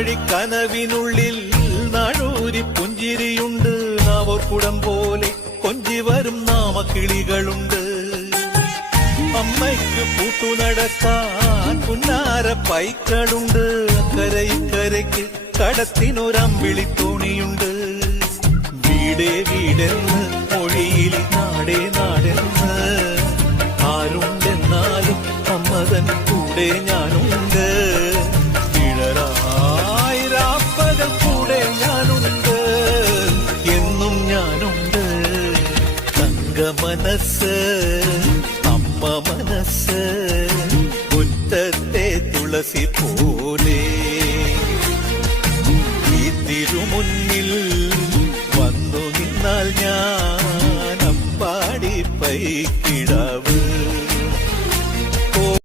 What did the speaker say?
കനവിനുള്ളിൽ നാഴൂരി പുഞ്ചിരിയുണ്ട്. നാവോർക്കുടം പോലെ കൊഞ്ചി വരും നാമക്കിളികളുണ്ട്. അമ്മയ്ക്ക് പൂട്ടുനടക്കാൻ പുന്നാര പൈക്കളുണ്ട്. അക്കരെ ഇക്കരയ്ക്ക് കടത്തിനൊരമ്പിളിത്തോണിയുണ്ട്. വീടേ വീടെന്ന് മൊഴിയിൽ നാടേ നാടെന്ന് ആരുണ്ടെന്നാലും അമ്മതൻ കൂടെ ഞാനുണ്ട്. ഇഴറായിരാപ്പകൽ കൂടെ ഞാനുണ്ട്, എന്നും ഞാനുണ്ട്. തങ്ക മനസ്സ് അമ്മ മനസ്സ്, മുറ്റത്തെ തുളസി പൂ